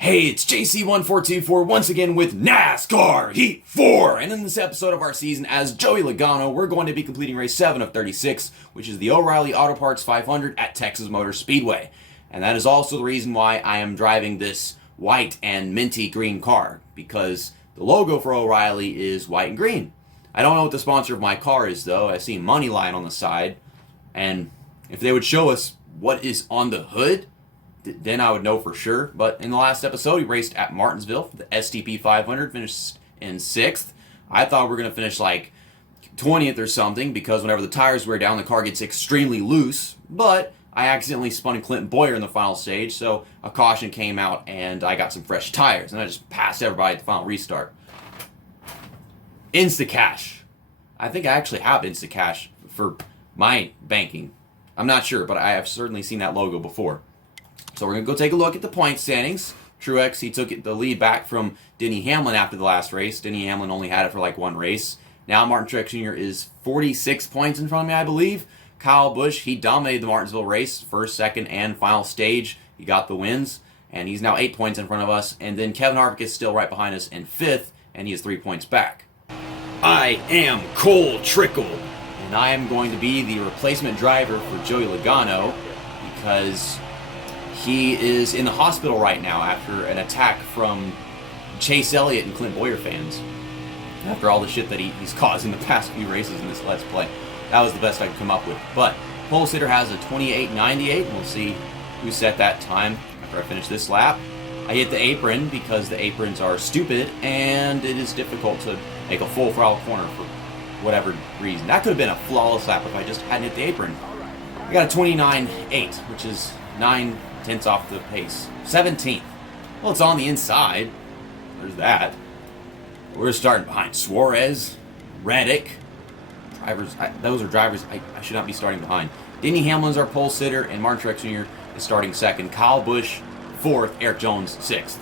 Hey, it's JC1424 once again with NASCAR Heat 4. And in this episode of our season as Joey Logano, we're going to be completing race 7 of 36, which is the O'Reilly Auto Parts 500 at Texas Motor Speedway. And that is also the reason why I am driving this white and minty green car, because the logo for O'Reilly is white and green. I don't know what the sponsor of my car is, though. I see money line on the side, and if they would show us what is on the hood, then I would know for sure. But in the last episode, we raced at Martinsville for the STP 500, finished in 6th. I thought we were going to finish like 20th or something, because whenever the tires wear down, the car gets extremely loose. But I accidentally spun Clinton Boyer in the final stage, so a caution came out and I got some fresh tires, and I just passed everybody at the final restart. Instacash. I think I actually have Instacash for my banking. I'm not sure, but I have certainly seen that logo before. So we're going to go take a look at the point standings. Truex, he took the lead back from Denny Hamlin after the last race. Denny Hamlin only had it for like one race. Now Martin Truex Jr. is 46 points in front of me, I believe. Kyle Busch, he dominated the Martinsville race, first, second, and final stage. He got the wins, and he's now 8 points in front of us. And then Kevin Harvick is still right behind us in 5th, and he is 3 points back. I am Cole Trickle, and I am going to be the replacement driver for Joey Logano, because he is in the hospital right now after an attack from Chase Elliott and Clint Boyer fans. After all the shit that he's caused in the past few races in this Let's Play. That was the best I could come up with. But pole sitter has a 28.98, and we'll see who set that time after I finish this lap. I hit the apron because the aprons are stupid, and it is difficult to make a full throttle corner for whatever reason. That could have been a flawless lap if I just hadn't hit the apron. I got a 29.8, which is 9/10 off the pace. 17th. Well, it's on the inside. There's that. We're starting behind Suarez, Reddick. Those are drivers I should not be starting behind. Denny Hamlin's our pole sitter, and Martin Truex Jr. is starting second. Kyle Busch, 4th. Eric Jones, 6th.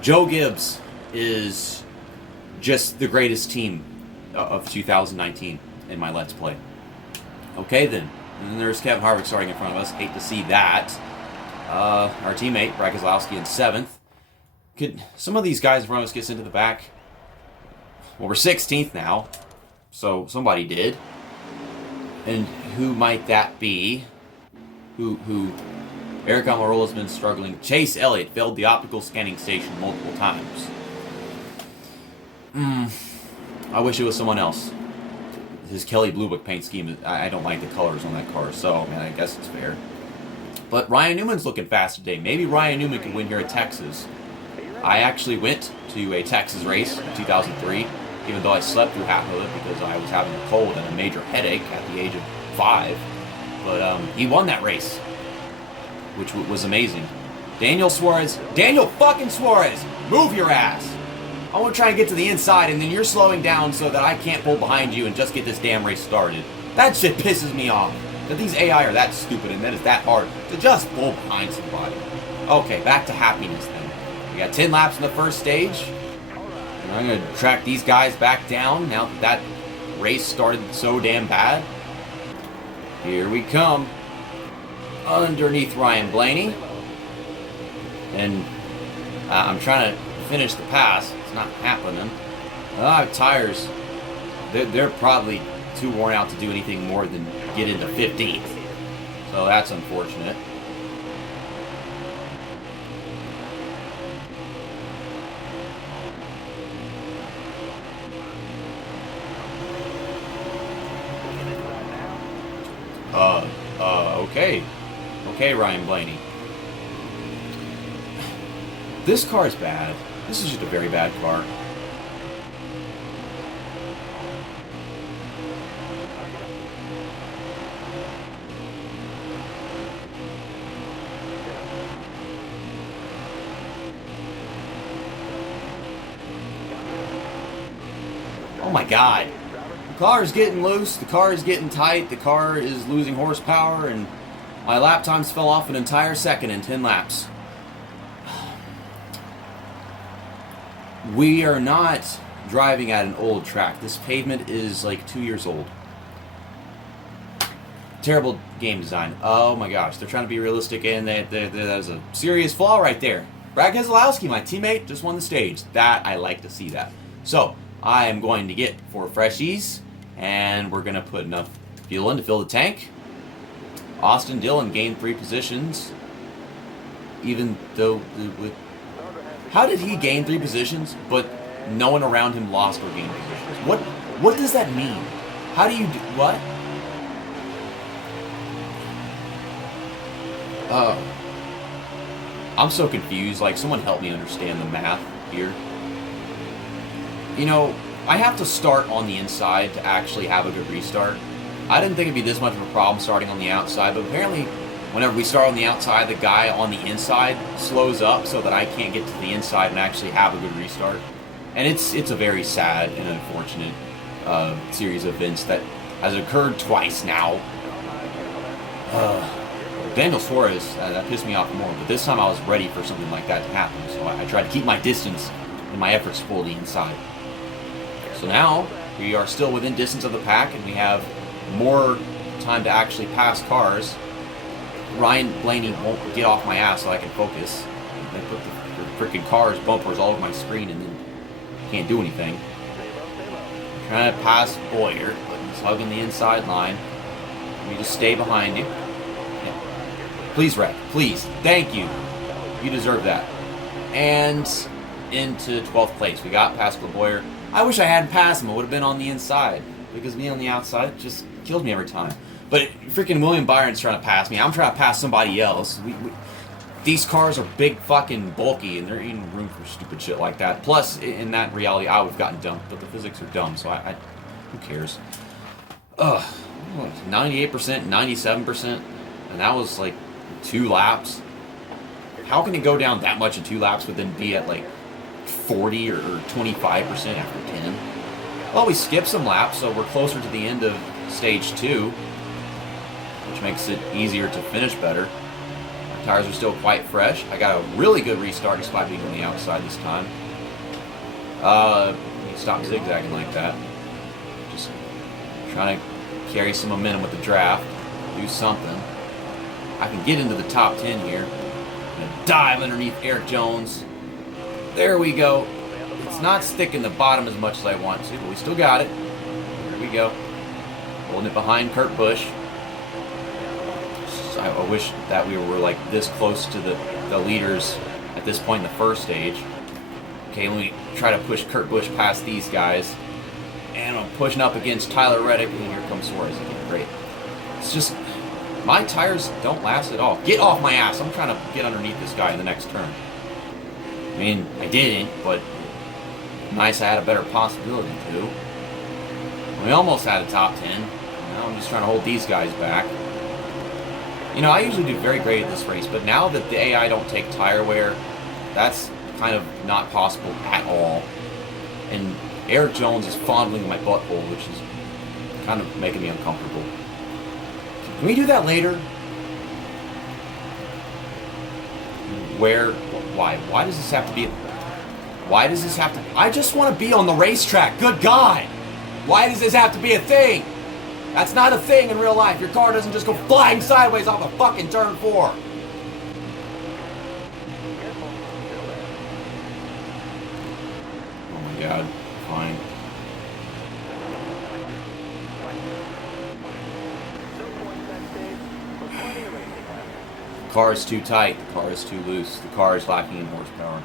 Joe Gibbs is just the greatest team of 2019 in my Let's Play. Okay, then. And then there's Kevin Harvick starting in front of us. Hate to see that. Our teammate, Brad Keselowski, in 7th. Could some of these guys in front of us get into the back? Well, we're 16th now, so somebody did. And who might that be? Who? Eric Almirola's been struggling. Chase Elliott failed the optical scanning station multiple times. I wish it was someone else. His Kelly Blue Book paint scheme, I don't like the colors on that car, so man, I guess it's fair. But Ryan Newman's looking fast today. Maybe Ryan Newman could win here at Texas. I actually went to a Texas race in 2003, even though I slept through half of it because I was having a cold and a major headache at the age of 5. But he won that race, which was amazing. Daniel fucking Suarez, move your ass. I want to try and get to the inside, and then you're slowing down so that I can't pull behind you and just get this damn race started. That shit pisses me off. That these AI are that stupid and that it's that hard to just pull behind somebody. Okay, back to happiness then. We got 10 laps in the first stage. And I'm going to track these guys back down now that race started so damn bad. Here we come. Underneath Ryan Blaney. And I'm trying to finish the pass. It's not happening. Tires, they're probably too worn out to do anything more than get into 15th. So that's unfortunate. Okay. Okay, Ryan Blaney. This car is bad. This is just a very bad car. Oh my god. The car is getting loose, the car is getting tight, the car is losing horsepower, and my lap times fell off an entire second in 10 laps. We are not driving at an old track. This pavement is like 2 years old. Terrible game design. Oh my gosh, they're trying to be realistic, and that was a serious flaw right there. Brad Keselowski, my teammate, just won the stage. That, I like to see that. So, I am going to get 4 freshies, and we're going to put enough fuel in to fill the tank. Austin Dillon gained 3 positions, even though... How did he gain 3 positions, but no one around him lost or gained positions? What does that mean? How do you do... What? I'm so confused. Like, someone help me understand the math here. You know, I have to start on the inside to actually have a good restart. I didn't think it'd be this much of a problem starting on the outside, but apparently whenever we start on the outside, the guy on the inside slows up so that I can't get to the inside and actually have a good restart. And it's a very sad and unfortunate series of events that has occurred twice now. Daniel Suarez, that pissed me off more, but this time I was ready for something like that to happen, so I tried to keep my distance in my efforts to pull the inside. So now, we are still within distance of the pack, and we have more time to actually pass cars. Ryan Blaney won't get off my ass so I can focus. I put the freaking cars bumpers all over my screen and then can't do anything. I'm trying to pass Boyer, but he's hugging the inside line. Let me just stay behind you. Yeah. Please, wreck. Please. Thank you. You deserve that. And into 12th place. We got past Boyer. I wish I hadn't passed him. It would have been on the inside. Because being on the outside just kills me every time. But freaking William Byron's trying to pass me. I'm trying to pass somebody else. These cars are big, fucking bulky, and they're eating room for stupid shit like that. Plus, in that reality, I would have gotten dumped. But the physics are dumb, so who cares? 98%, 97%, and that was like 2 laps. How can it go down that much in 2 laps, but then be at like 40 or 25% after 10? Well, we skipped some laps, so we're closer to the end of stage 2, which makes it easier to finish better. My tires are still quite fresh. I got a really good restart despite being on the outside this time. Stop zigzagging like that. Just trying to carry some momentum with the draft. Do something. I can get into the top 10 here. I'm going to dive underneath Eric Jones. There we go. It's not sticking the bottom as much as I want to, but we still got it. There we go. Holding it behind Kurt Busch. I wish that we were like this close to the leaders at this point in the first stage. Okay, let me try to push Kurt Busch past these guys. And I'm pushing up against Tyler Reddick, and here comes Suarez again. Great. It's just, my tires don't last at all. Get off my ass. I'm trying to get underneath this guy in the next turn. I mean, I didn't, but nice I had a better possibility to. We almost had a top 10. Now I'm just trying to hold these guys back. You know, I usually do very great at this race, but now that the AI don't take tire wear, that's kind of not possible at all. And Eric Jones is fondling my butthole, which is kind of making me uncomfortable. Can we do that later? Where? Why? Why does this have to be... Why does this have to... I just want to be on the racetrack. Good God! Why does this have to be a thing? That's not a thing in real life. Your car doesn't just go flying sideways off a fucking turn 4. Oh my God. Fine. The car is too tight. The car is too loose. The car is lacking in horsepower.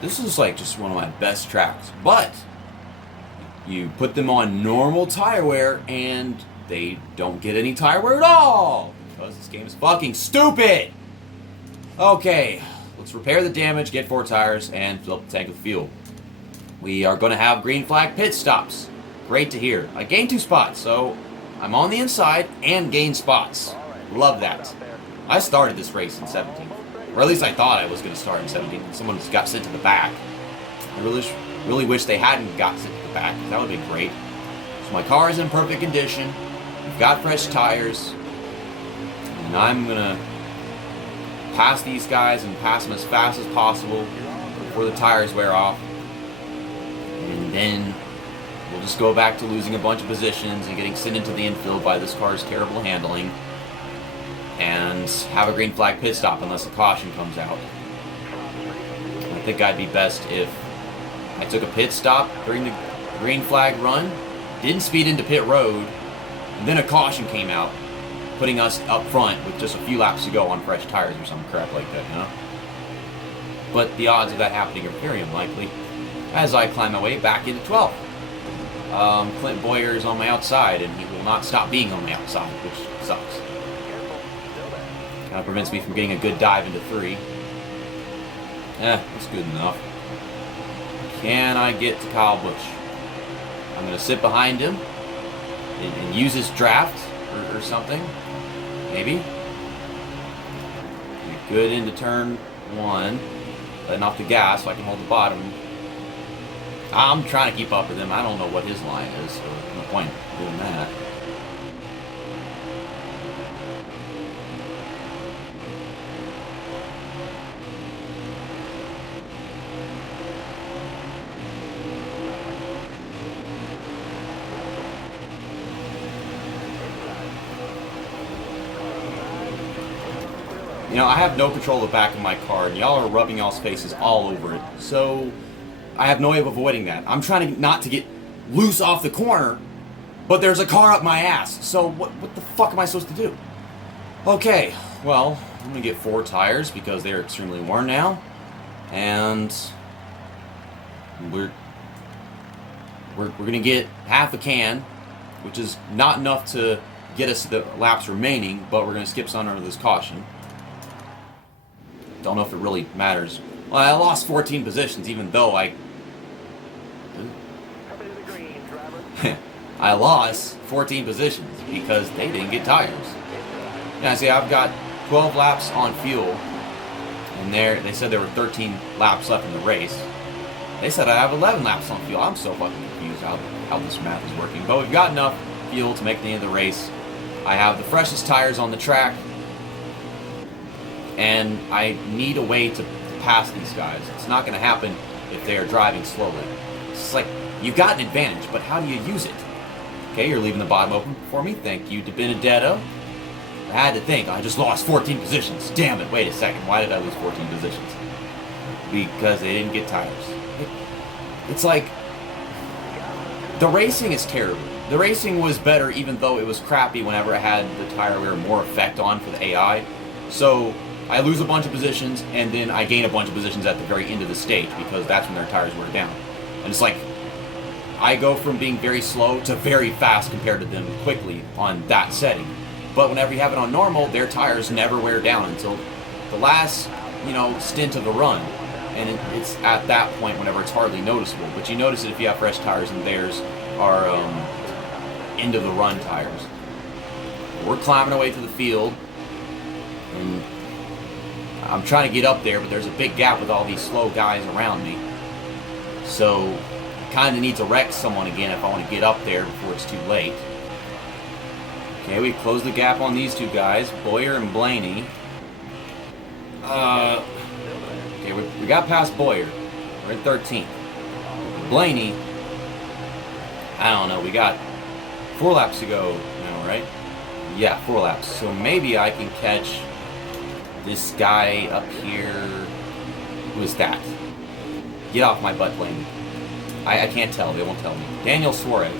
This is like just one of my best tracks, but you put them on normal tire wear and they don't get any tire wear at all because this game is fucking stupid. Okay, let's repair the damage, get 4 tires, and fill up the tank with fuel. We are going to have green flag pit stops. Great to hear. I gained 2 spots, so I'm on the inside and gained spots. Love that. I started this race in 17. Or at least I thought I was going to start in 17. Someone just got sent to the back. I really wish they hadn't got sent to the back. That would be great. So my car is in perfect condition. We've got fresh tires. And I'm going to pass these guys and pass them as fast as possible before the tires wear off. And then we'll just go back to losing a bunch of positions and getting sent into the infield by this car's terrible handling. and have a green flag pit stop unless a caution comes out. I think I'd be best if I took a pit stop during the green flag run, didn't speed into pit road, and then a caution came out, putting us up front with just a few laps to go on fresh tires or some crap like that, you know? But the odds of that happening are very unlikely as I climb my way back into 12th. Clint Boyer is on my outside, and he will not stop being on my outside, which sucks. Kind of prevents me from getting a good dive into 3. That's good enough. Can I get to Kyle Busch? I'm going to sit behind him and use his draft or something. Maybe. Get good into turn 1. Letting off the gas so I can hold the bottom. I'm trying to keep up with him. I don't know what his line is, so there's no point in doing that. You know, I have no control of the back of my car, and y'all are rubbing y'all's faces all over it. So, I have no way of avoiding that. I'm trying not to get loose off the corner, but there's a car up my ass. So, what the fuck am I supposed to do? Okay, well, I'm gonna get 4 tires because they're extremely worn now. And we're gonna get half a can, which is not enough to get us the laps remaining, but we're gonna skip some under this caution. Don't know if it really matters. Well, I lost 14 positions, even though I lost 14 positions because they didn't get tires. Yeah, see, I've got 12 laps on fuel, and they said there were 13 laps left in the race. They said I have 11 laps on fuel. I'm so fucking confused how this math is working. But we've got enough fuel to make the end of the race. I have the freshest tires on the track, and I need a way to pass these guys. It's not going to happen if they are driving slowly. It's like, you've got an advantage, but how do you use it? Okay, you're leaving the bottom open for me. Thank you, DiBenedetto. I had to think. I just lost 14 positions. Damn it. Wait a second. Why did I lose 14 positions? Because they didn't get tires. It's like, the racing is terrible. The racing was better even though it was crappy whenever I had the tire wear more effect on for the AI. So I lose a bunch of positions, and then I gain a bunch of positions at the very end of the stage because that's when their tires wear down. And it's like, I go from being very slow to very fast compared to them quickly on that setting. But whenever you have it on normal, their tires never wear down until the last, stint of the run. And it's at that point whenever it's hardly noticeable. But you notice it if you have fresh tires, and theirs are end of the run tires. We're climbing away to the field, and I'm trying to get up there, but there's a big gap with all these slow guys around me. So I kind of need to wreck someone again if I want to get up there before it's too late. Okay, we closed the gap on these two guys, Boyer and Blaney. Okay, we got past Boyer. We're in 13th. Blaney, I don't know, we got 4 laps to go now, right? Yeah, 4 laps. So maybe I can catch this guy up here. Who is that? Get off my butt, Blaney. I can't tell. They won't tell me. Daniel Suarez.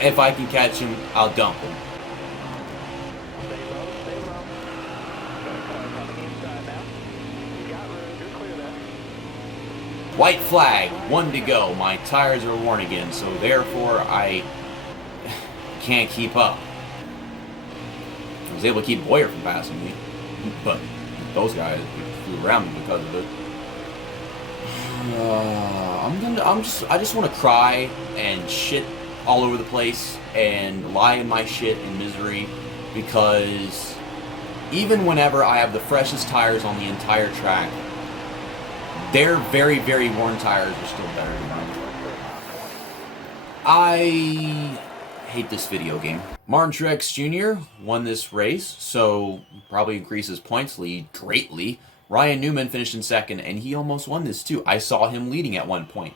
If I can catch him, I'll dump him. White flag, 1 to go. My tires are worn again, so therefore I can't keep up. I was able to keep Boyer from passing me, but those guys flew around me because of it. I just want to cry and shit all over the place and lie in my shit in misery, because even whenever I have the freshest tires on the entire track, their very, very worn tires are still better than mine. I hate this video game. Martin Truex Jr. won this race, so probably increases points lead greatly. Ryan Newman finished in 2nd, and he almost won this too. I saw him leading at one point.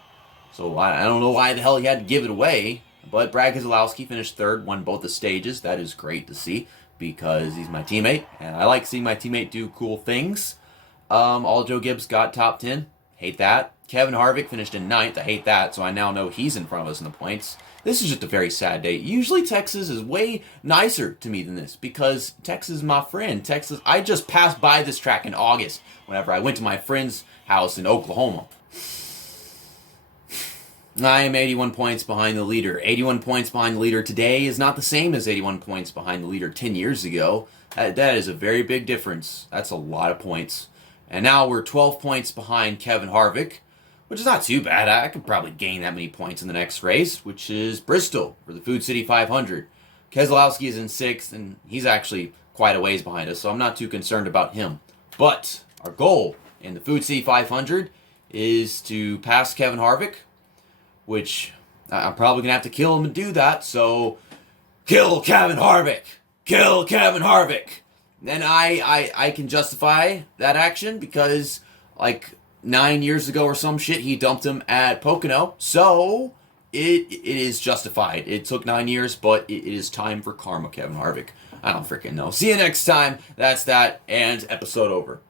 So I don't know why the hell he had to give it away. But Brad Keselowski finished third, won both the stages. That is great to see because he's my teammate, and I like seeing my teammate do cool things. All Joe Gibbs got top 10. Hate that. Kevin Harvick finished in ninth. I hate that, so I now know he's in front of us in the points. This is just a very sad day. Usually Texas is way nicer to me than this because Texas is my friend. Texas, I just passed by this track in August whenever I went to my friend's house in Oklahoma. I am 81 points behind the leader. 81 points behind the leader today is not the same as 81 points behind the leader 10 years ago. That is a very big difference. That's a lot of points. And now we're 12 points behind Kevin Harvick, which is not too bad. I could probably gain that many points in the next race, which is Bristol for the Food City 500. Keselowski is in 6th, and he's actually quite a ways behind us, so I'm not too concerned about him. But our goal in the Food City 500 is to pass Kevin Harvick, which I'm probably going to have to kill him to do that, so kill Kevin Harvick! Kill Kevin Harvick! And I can justify that action because, like, 9 years ago or some shit, he dumped him at Pocono, so it is justified. It took 9 years, but it is time for karma, Kevin Harvick. I don't freaking know. See you next time. That's that, and episode over.